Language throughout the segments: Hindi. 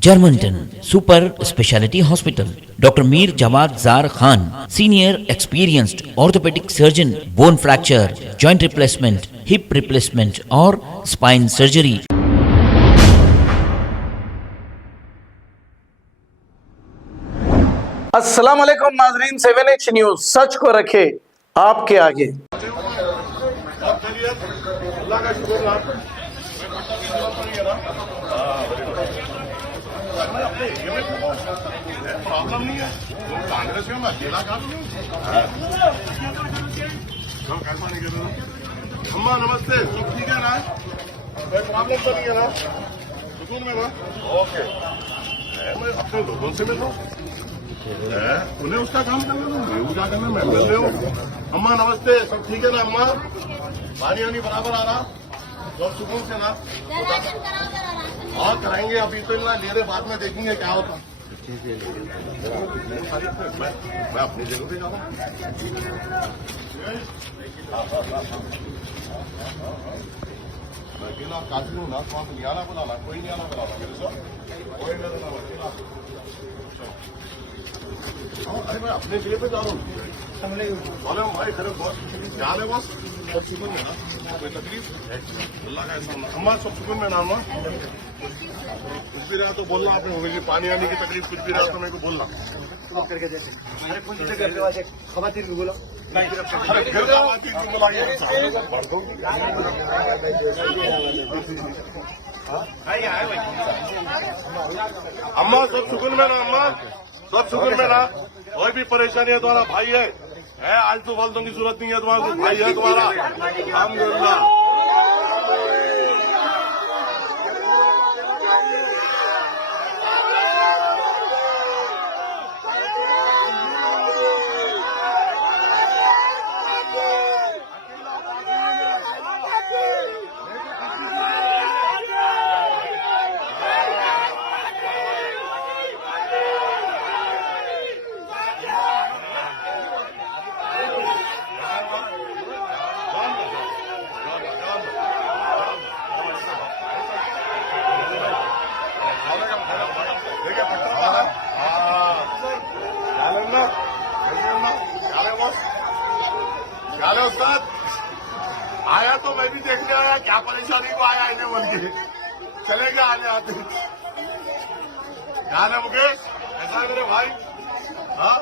Germantown Super Speciality Hospital. Dr. Mir Jawad Zar Khan, Senior Experienced Orthopedic Surgeon, Bone Fracture, Joint Replacement, Hip Replacement or Spine Surgery. अस्सलाम वालेकुम नाजरीन, 7H न्यूज सच को रखे आपके आगे। प्रॉब्लम नहीं है, कांग्रेस में अकेला कैसा नहीं कर रहा। अम्मा नमस्ते, सब ठीक है ना? कोई प्रॉब्लम तो नहीं है ना? सुकून में ना? ओके, मैं अपने लोगों से मिल रहा हूँ, उन्हें उसका काम करना था, मैं क्या करना, मैं मिल रहे हूँ। अम्मा नमस्ते, सब ठीक है ना? अम्मा पानी वानी बराबर आ रहा, सब सुकून से ना? और कराएंगे, अभी तो ना ले रहे, बाद में देखेंगे क्या होता। मैं अपनी जगह पे जा रहा हूँ, मैं अकेला काफी हूँ ना, तो नहीं आना बुलाना, कोई नहीं आना बुलाना मेरे साथ, कोई नहीं आना अकेला। अरे मैं अपने जगह पे जा रहा हूँ, भाई खरे बहुत क्या है बस, सब सुकून में ना, कोई तकलीफ अल्लाह का एहसान। अम्मा सब सुकून में ना? अम्मा कुछ भी रहा तो बोलना, आपने मुझे पानी आने की तकलीफ कुछ भी रहा तो मेरे को बोलना। करके जैसे अरे कौन सी जगह खवातीन को बोला, अम्मा सब सुकून में ना? अम्मा सब सुकून में ना? कोई भी परेशानी है, तुम्हारा भाई है, आलतू फालतू की जरूरत नहीं है, तुम्हारा भाई है तुम्हारा, अल्हम्दुलिल्लाह। क्या उस्ताद आया तो मैं भी देखने आया, क्या परेशानी को आया इन्हें बोल के चले गए, आने आते क्या है मुकेश, ऐसा है मेरे भाई? हाँ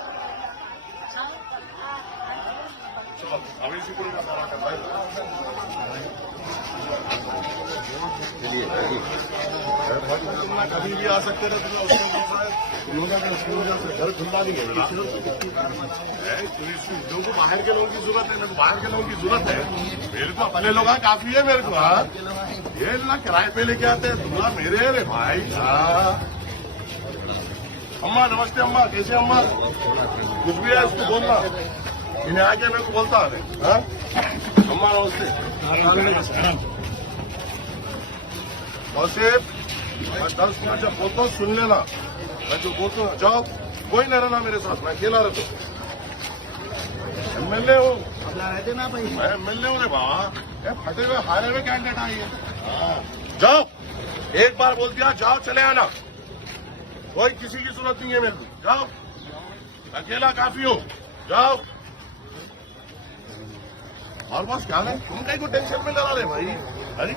अभी शुक्र का सारा करता है, कभी भी आ सकते थे तुम्हें, घर खुला नहीं है, लोगों को बाहर के लोगों की जरूरत है, मेरे को बाहर के लोगों की जरूरत है, मेरे को अपने लोग काफी है मेरे को। हाँ ये ना किराए पे लेके आते हैं, तुमला मेरे रे भाई। हाँ अम्मा नमस्ते, अम्मा कैसे? अम्मा कुछ भी है उसको बोलना, इन्हें आके मेरे को बोलता है। हाँ अम्मा नमस्ते, और सिर्फ 10 मिनट जब बोलता हूँ सुन लेना, मैं जो बोलता हूँ जाओ, कोई नहीं रहना मेरे साथ, मैं अकेला रहता हूँ, एमएलए हूँ, मैं एमएलए हूँ रे बाबा, फटे हुए हारे हुए कैंडिडेट आई है। जाओ, एक बार बोल दिया जाओ, चले आना, कोई किसी की जरूरत नहीं है मेरे को, जाओ, अकेला काफी हूँ, जाओ। और बस क्या है, तुम कहीं को टेंशन में लगा रहे भाई? अरे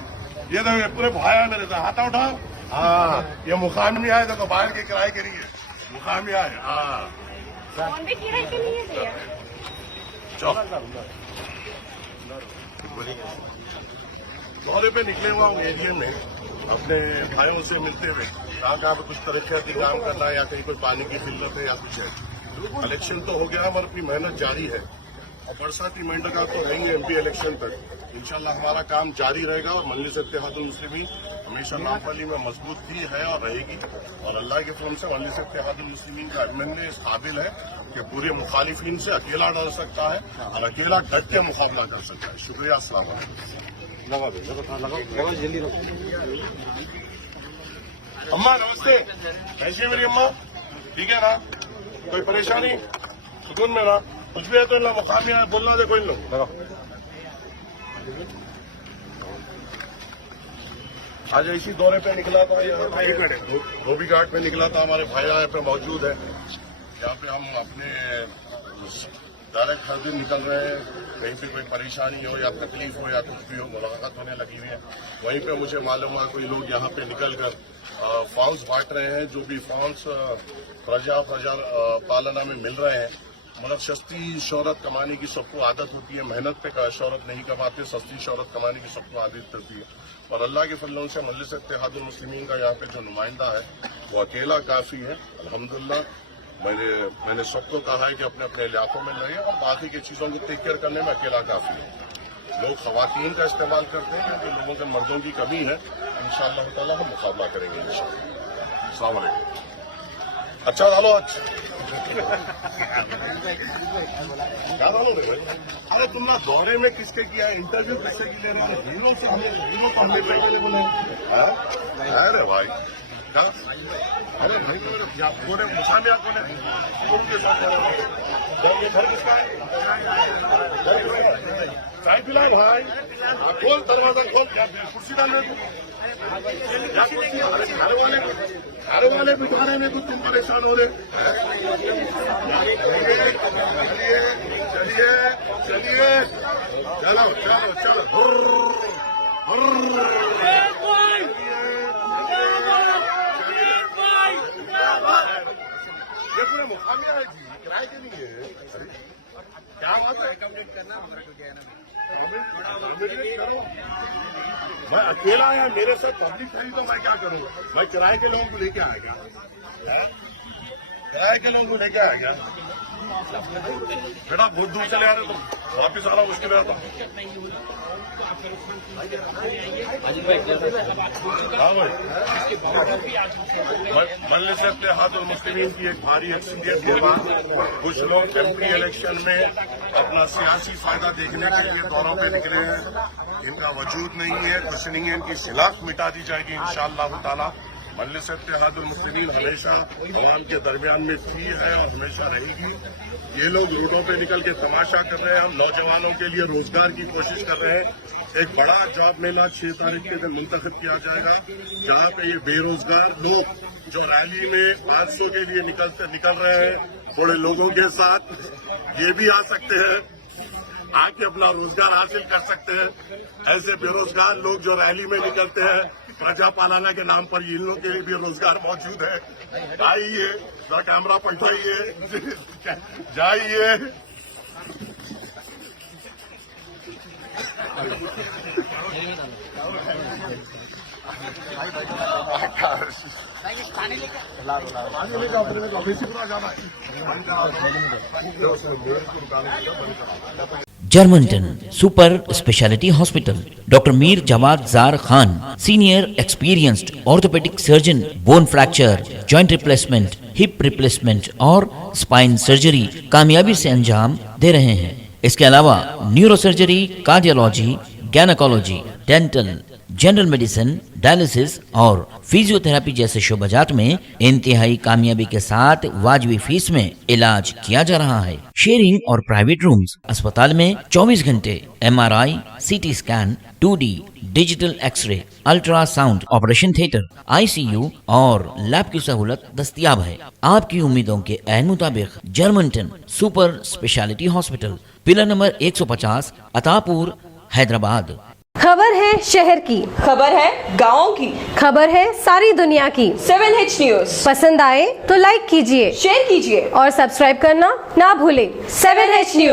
ये तो पूरे भाई है मेरे साथ, हाथा उठाओ। हाँ ये मुकामी आए तो बाहर के किराए के लिए मुकामी आए। हाँ किराए के लिए दौरे पे निकले हुआ हूँ एरिया में, अपने भाइयों से मिलते हुए, कहाँ पे कुछ तरक्याती काम करना है या कहीं कोई पानी की किल्लत है या कुछ है। इलेक्शन तो हो गया, हमारी अपनी मेहनत जारी है और बरसाती महीने का तो रहेंगे एमपी इलेक्शन तक, इंशाल्लाह हमारा काम जारी रहेगा और मजलिस इत्तेहादुल मुस्लिमीन हमेशा नामपल्ली में मजबूत थी, है और रहेगी। और अल्लाह के फजल से मजलिस इत्तेहादुल मुस्लिमीन का एमएलए इस काबिल है कि पूरे मुखालिफिन से अकेला डर सकता है और अकेला डट के मुकाबला कर सकता है। शुक्रिया, अस्सलाम वालेकुम। अम्मा नमस्ते, कैसी है मेरी अम्मा? ठीक है ना? कोई परेशानी? सुकून में ना? कुछ भी है तो इन लोग मुकामी है, बोलना दे कोई लोग। आज इसी दौरे पे निकला था, धोबी घाट पे निकला था, हमारे भाई यहाँ पे मौजूद है। यहाँ पे हम अपने डायरेक्ट हर दिन निकल रहे हैं, कहीं पे कोई परेशानी हो या तकलीफ हो या कुछ भी हो, मुलाकात होने लगी हुई है। वहीं पे मुझे मालूम हुआ कोई लोग यहाँ पे निकल कर फॉर्म्स बांट रहे हैं, जो भी फॉर्म्स प्रजा पालना में मिल रहे हैं। मतलब सस्ती शोहरत कमाने की सबको आदत होती है, मेहनत पे शोहरत नहीं कमाते, सस्ती शोहरत कमाने की सबको आदत होती है। और अल्लाह के फजलों से मजलिस इत्तेहादुल मुस्लिमीन का यहाँ पे जो नुमाइंदा है वो अकेला काफी है। अल्हम्दुलिल्लाह मैंने सबको कहा है कि अपने अपने इलाकों में रहिए और बाकी की चीजों को टेक केयर करने में अकेला काफी है। लोग खवातीन का इस्तेमाल करते हैं क्योंकि लोगों के मर्दों की कमी है। इंशाअल्लाह ताला हम मुकाबला करेंगे इंशाअल्लाह। अस्सलाम वालेकुम। अच्छा डालो क्या डालो रे? अरे तुम ना दौरे में किसके किया, इंटरव्यू किससे की ले रहे हो? हीरो से, हीरो तो हमने अरे भाई क्या? अरे नहीं तो कौन है? मुसामिया कौन है? उनके साथ ये घर किसका है? चाय पिलाए भाई, खोल दरवाजा खोल, कुर्सी डालने को घर वाले बिठाने में तो तुम परेशान हो रहे। चलिए चलिए चलो चलो चलो ये पूरे मुकामी है जी, किराए के नहीं है। क्या बात है? मैं अकेला आया, मेरे से पब्लिक खड़ी तो मैं क्या करूँगा? मैं किराए के लोगों को लेके आएगा, किराए के लोगों को लेके आएगा। बेटा बहुत दूर चले आ रहे तुम, वापिस आना मुश्किल है। हाँ भाई, मजलिस इत्तेहादुल मुस्लिमीन की एक भारी अक्सरियत के बाद कुछ लोग एमपी इलेक्शन में अपना सियासी फायदा देखने के लिए दौरों पे निकले हैं। इनका वजूद नहीं है, कुछ नहीं है, इनकी शिनाख्त मिटा दी जाएगी इंशाअल्लाह ताला। मजलिस इत्तेहादुल मुस्लिमीन हमेशा अवाम के दरमियान में थी है और हमेशा रहेगी। ये लोग रोडों पे निकल के तमाशा कर रहे हैं, हम नौजवानों के लिए रोजगार की कोशिश कर रहे हैं। एक बड़ा जॉब मेला 6 तारीख के दिन मुंतखब किया जाएगा, जहाँ पे ये बेरोजगार लोग जो रैली में 500 के लिए निकल रहे हैं, थोड़े लोगों के साथ ये भी आ सकते हैं, आके अपना रोजगार हासिल कर सकते हैं। ऐसे बेरोजगार लोग जो रैली में निकलते हैं, प्रजा पालना के नाम पर इन लोगों के लिए भी रोजगार मौजूद है। आइए, कैमरा पलटाइए, जाइए। Germanten super speciality hospital, doctor Mir Jamat जार Khan, senior experienced orthopaedic surgeon, bone fracture, joint replacement, hip replacement और स्पाइन सर्जरी कामयाबी से अंजाम दे रहे हैं। इसके अलावा neurosurgery, cardiology, gynaecology, dental, general medicine, dialysis और फिजियोथेरेपी जैसे शोबाजात में इंतहाई कामयाबी के साथ वाजबी फीस में इलाज किया जा रहा है। शेयरिंग और प्राइवेट रूम्स, अस्पताल में 24 घंटे MRI, CT स्कैन, 2D digital X-ray, ultrasound, operation theatre, ICU और लैब की सहूलत दस्तयाब है। आपकी उम्मीदों के ऐन मुताबिक Germanton super speciality hospital, pillar number 150, Attapur, Hyderabad. खबर है शहर की, खबर है गाँव की, खबर है सारी दुनिया की। 7H न्यूज पसंद आए तो लाइक कीजिए, शेयर कीजिए और सब्सक्राइब करना ना भूलें। 7H news.